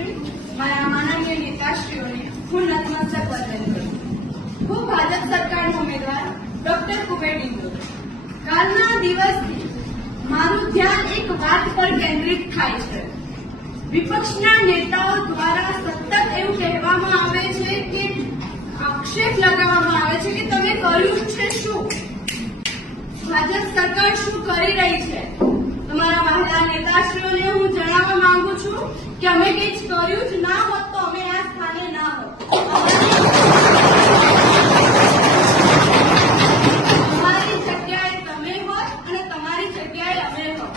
અધ્યક્ષશ્રી, મારા માનનીય નેતાશ્રીઓને હું નતમસ્તક વંદન કરું. હું ભાજપ સરકારના ઉમેદવાર ડોક્ટર કુબેર ડિંડોર. કાલના દિવસથી મારું ધ્યાન એક વાત પર કેન્દ્રિત થાય છે. વિપક્ષના નેતાઓ દ્વારા સતત એવું કહેવામાં આવે છે કે આક્ષેપ લગાવવામાં આવે છે કે તમે કર્યું છે શું, ભાજપ સરકાર શું કરી રહી છે. તમારા મહિલા નેતાશ્રીઓને હું જણાવવા માંગુ છું કે અમે કંઈ કર્યું જ ના હોત તો અમે આ સ્થાને ના હોત. તમારી જગ્યાએ તમે હોત અને તમારી જગ્યાએ અમે હોત.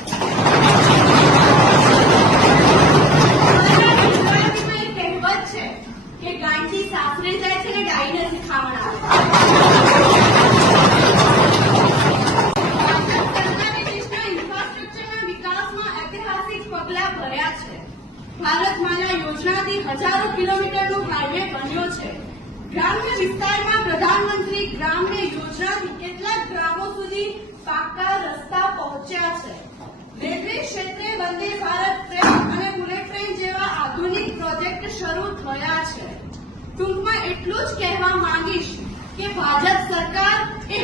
કહેવત છે કે ગાયથી સાસરે જાય છે ને ગાયને શીખામણ આવે. પગલા ભર્યા છે. ભારતમાલા યોજનાથી હજારો કિલોમીટરનો હાઈવે બન્યો છે. ગ્રામ્ય વિસ્તારમાં પ્રધાનમંત્રી ગ્રામ્ય યોજનાથી કેટલાક ગ્રામો સુધી પાકા રસ્તા પહોંચ્યા છે. રેલવે ક્ષેત્રે વંદે ભારત ટ્રેન અને બુલેટ ટ્રેન જેવા આધુનિક પ્રોજેક્ટ શરૂ થયા છે. ટૂંકમાં એટલું જ કહેવા માંગીશ કે ભાજપ સરકાર એ